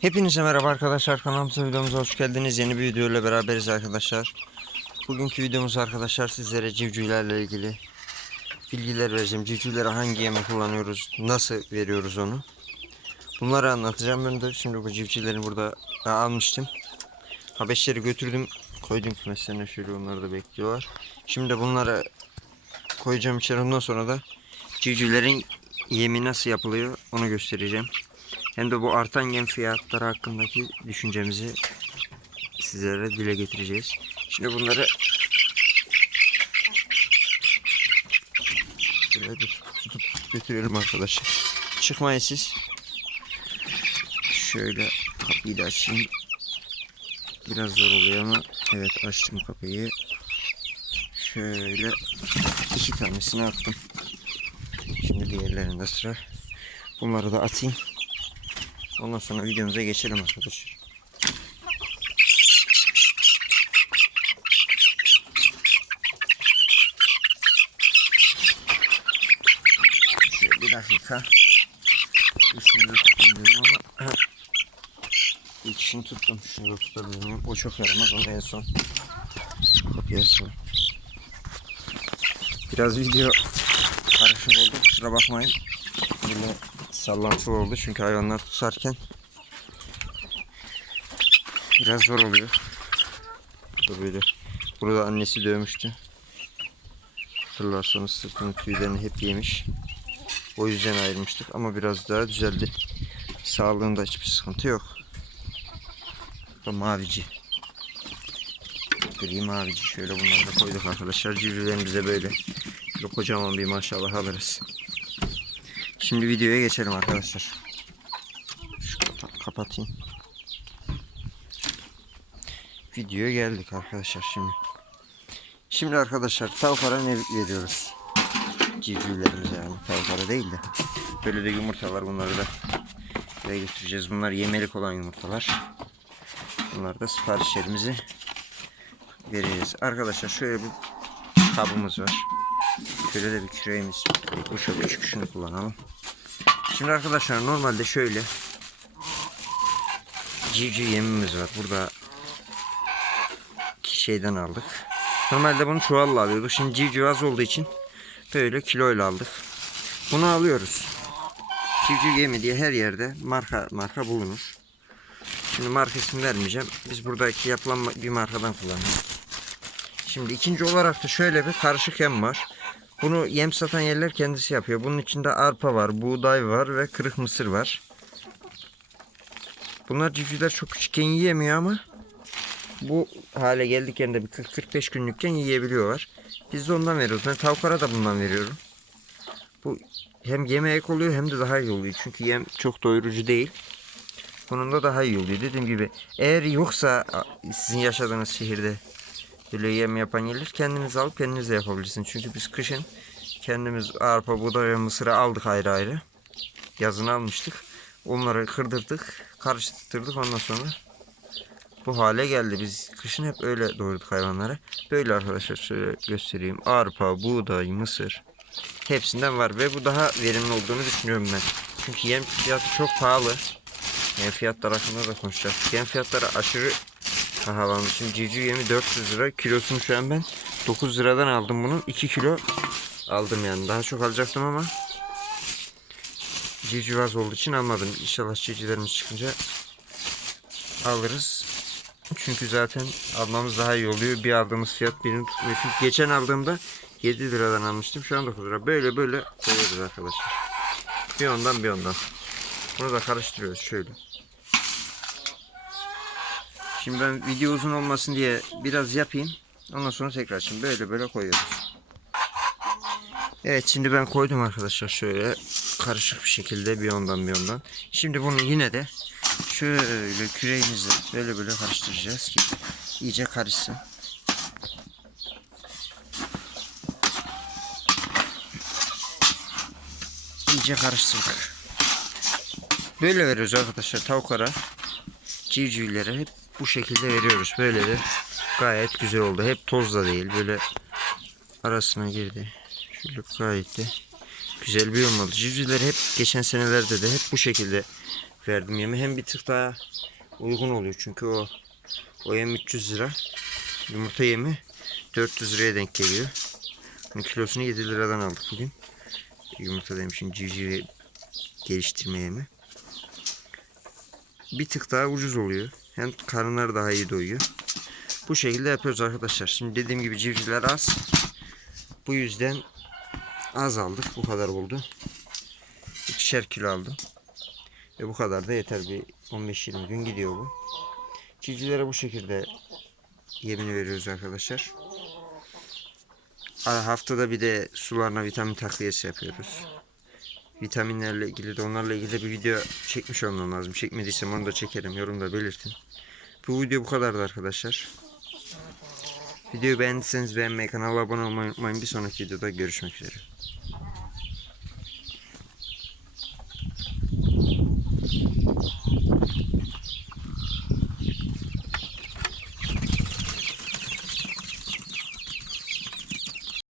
Hepinize merhaba arkadaşlar kanalımıza videomuza hoş geldiniz. Yeni bir video ile beraberiz arkadaşlar. Bugünkü videomuz arkadaşlar sizlere civcivlerle ilgili bilgiler vereceğim. Civcivlere hangi yemi kullanıyoruz, nasıl veriyoruz onu. Bunları anlatacağım ben de. Şimdi bu civcivleri burada almıştım. Habeşleri götürdüm. Koydum kümeslerine şöyle onları da bekliyorlar. Şimdi bunları koyacağım içeri. Ondan sonra da civcivlerin yemi nasıl yapılıyor onu göstereceğim. Hem de bu artan yem fiyatları hakkındaki düşüncemizi sizlere dile getireceğiz. Şimdi bunları şöyle tutup götürelim arkadaşlar. Çıkmayın siz. Şöyle kapıyı da açayım. Biraz zor oluyor ama evet açtım kapıyı. Şöyle iki tanesini attım. Şimdi diğerlerinde sıra. Bunları da atayım. Ondan sonra videomuza geçelim arkadaşlar. Şöyle bir dakika. De tuttum diyorum ama İkisini tuttum. Şunu da tutabilirim. O çok yaramaz onu en son kapıyı açalım. Biraz video karışık oldu. Kusura bakmayın. Böyle sallantılı oldu çünkü hayvanlar tutarken biraz zor oluyor. Bu böyle. Burada annesi dövmüştü. Hatırlarsanız sırtının tüylerini hep yemiş. O yüzden ayırmıştık ama biraz daha düzeldi. Sağlığında hiçbir sıkıntı yok. Bu mavici. Gri mavici. Şöyle bunları da koyduk arkadaşlar. Civcivlerimize böyle. Böyle kocaman bir maşallah alırız. Şimdi videoya geçelim arkadaşlar. Şu kapa- kapatayım. Videoya geldik arkadaşlar şimdi. Şimdi arkadaşlar tavuklara ne veriyoruz? Civcivlerimize yani tavuklara değil de. Böyle de yumurtalar bunları da buraya götüreceğiz. Bunlar yemelik olan yumurtalar. Bunlar da siparişlerimizi vereceğiz. Arkadaşlar şöyle bir kabımız var. Şöyle de bir küreğimiz. Bu şöyle küçük şunu kullanalım. Şimdi arkadaşlar normalde şöyle civciv yemimiz var. Burada şeyden aldık. Normalde bunu çuvalla alıyorduk. Şimdi civciv az olduğu için böyle kiloyla aldık. Bunu alıyoruz. Civciv yemi diye her yerde marka marka bulunur. Şimdi markasını vermeyeceğim. Biz buradaki yapılan bir markadan kullanıyoruz. Şimdi ikinci olarak da şöyle bir karışık yem var. Bunu yem satan yerler kendisi yapıyor. Bunun içinde arpa var, buğday var ve kırık mısır var. Bunlar civcivler çok küçükken yiyemiyor ama bu hale geldiklerinde bir 40-45 günlükken yiyebiliyorlar. Biz de ondan veriyoruz. Ben tavuklara da bundan veriyorum. Bu hem yeme ek oluyor hem de daha iyi oluyor. Çünkü yem çok doyurucu değil. Bunun da daha iyi oluyor. Dediğim gibi eğer yoksa sizin yaşadığınız şehirde böyle yem yapan yerler kendiniz alıp kendiniz de yapabilirsiniz. Çünkü biz kışın kendimiz arpa, buğday ve mısırı aldık ayrı ayrı. Yazın almıştık. Onları kırdırdık, karıştırdık ondan sonra bu hale geldi. Biz kışın hep öyle doyurduk hayvanları. Böyle arkadaşlar şöyle göstereyim. Arpa, buğday, mısır hepsinden var ve bu daha verimli olduğunu düşünüyorum ben. Çünkü yem fiyatı çok pahalı. Yem fiyatları hakkında da konuşacağız. Yem fiyatları aşırı pahalandı. Şimdi civciv yemi 400 lira. Kilosunu şu an ben 9 liradan aldım bunu. 2 kilo aldım yani. Daha çok alacaktım ama civciv az olduğu için almadım. İnşallah civcivlerimiz çıkınca alırız. Çünkü zaten almamız daha iyi oluyor. Bir aldığımız fiyat birini tutmuyor. Çünkü geçen aldığımda 7 liradan almıştım. Şu an 9 lira. Böyle böyle koyuyoruz arkadaşlar. Bir ondan bir ondan. Bunu da karıştırıyoruz şöyle. Şimdi ben video uzun olmasın diye biraz yapayım. Ondan sonra tekrar şimdi böyle böyle koyuyoruz. Evet şimdi ben koydum arkadaşlar şöyle karışık bir şekilde bir ondan bir ondan. Şimdi bunu yine de şöyle küreğimizle böyle böyle karıştıracağız ki iyice karışsın. İyice karıştırdık. Böyle veriyoruz arkadaşlar tavuklara, civcivlere hep bu şekilde veriyoruz. Böyle de gayet güzel oldu. Hep toz da değil böyle arasına girdi. Şöyle gayet de güzel bir olmadı. Civcivleri hep geçen senelerde de hep bu şekilde verdim yemi. Hem bir tık daha uygun oluyor çünkü o o yem 300 lira. Yumurta yemi 400 liraya denk geliyor. Bunun kilosunu 7 liradan aldık bugün. Yumurta demişim civciv geliştirme yemi. Bir tık daha ucuz oluyor. Hem karınları daha iyi doyuyor. Bu şekilde yapıyoruz arkadaşlar. Şimdi dediğim gibi civcivler az. Bu yüzden az aldık. Bu kadar oldu. İkişer kilo aldım. Ve bu kadar da yeter. Bir 15-20 gün gidiyor bu. Civcivlere bu şekilde yemini veriyoruz arkadaşlar. Haftada bir de sularına vitamin takviyesi yapıyoruz. Vitaminlerle ilgili de onlarla ilgili de bir video çekmiş olmam lazım. Çekmediysem onu da çekerim. Yorumda belirtin. Bu video bu kadardı arkadaşlar. Videoyu beğendiyseniz beğenmeyi, kanala abone olmayı unutmayın. Bir sonraki videoda görüşmek üzere.